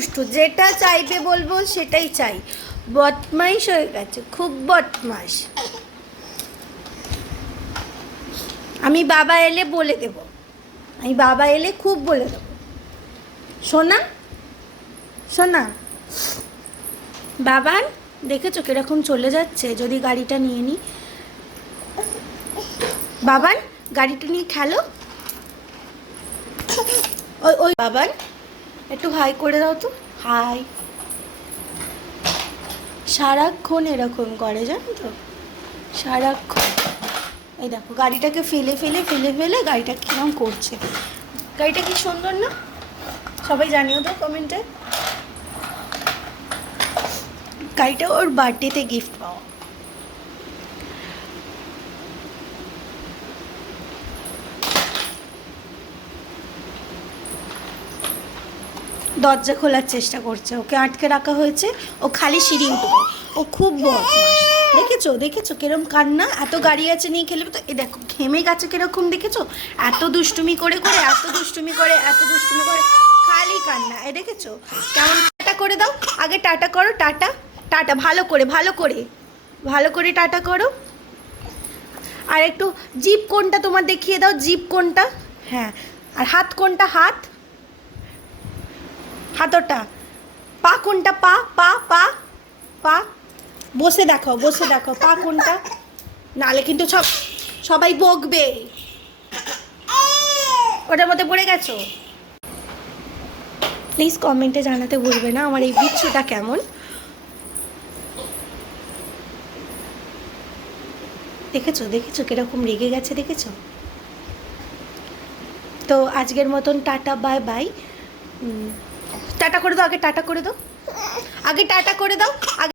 দুষ্টু, যেটা চাইবে বলবো সেটাই চাই। বদমাইশ হয়ে গেছে, খুব বদমাস। আমি বাবা এলে বলে দেব, আমি বাবা এলে খুব বলে দেব। সোনা সোনা, বাবান দেখেছো কিরকম চলে যাচ্ছে? যদি গাড়িটা নিয়ে নিই। বাবান গাড়িটা নিয়ে খেলো। ওই ওই বাবান একটু হাই করে দাও তো, হাই। সারাক্ষণ এরকম করে জানো তো, সারাক্ষণ। এই দেখো গাড়িটাকে ফেলে ফেলে ফেলে ফেলে গাড়িটা কিরম করছে। গাড়িটা কি সুন্দর না? সবাই জানিও তো কমেন্টে। গাড়িটা ওর বার্থডেতে গিফট পাওয়া। দরজা খোলার চেষ্টা করছে, ওকে আটকে রাখা হয়েছে। ও খালি সিঁড়ি উঠবে, ও খুব বদমাস। দেখেছো দেখেছো কিরম কান্না? এত গাড়ি আছে নিয়ে খেলবে তো। এ দেখো ঘেমে গেছে কিরকম, দেখেছো? এত দুষ্টুমি করে করে, এত দুষ্টুমি করে, এত দুষ্টুমি করে, খালি কান্না। এ দেখেছো কেমন? টাটা করে দাও, আগে টাটা করো, টাটা টাটা, ভালো করে ভালো করে ভালো করে টাটা করো। আর একটু জিভ কোনটা তোমার দেখিয়ে দাও, জিভ কোনটা? হ্যাঁ, আর হাত কোনটা? হাত হাতটা। পা কোনটা? পা পা পা পা বসে দেখো, বসে দেখো পা কোনটা, নালে কিন্তু সবাই বকবে। ওটার মধ্যে পড়ে গেছো। প্লিজ কমেন্টে জানাতে ভুলবে না আমার এই বিচ্ছুটা কেমন। দেখেছো দেখেছো কিরকম রেগে গেছে, দেখেছো? তো আজকের মতন টাটা, বাই বাই। টাটা করে দাও, আগে টাটা করে দাও, আগে টাটা করে দাও, আগে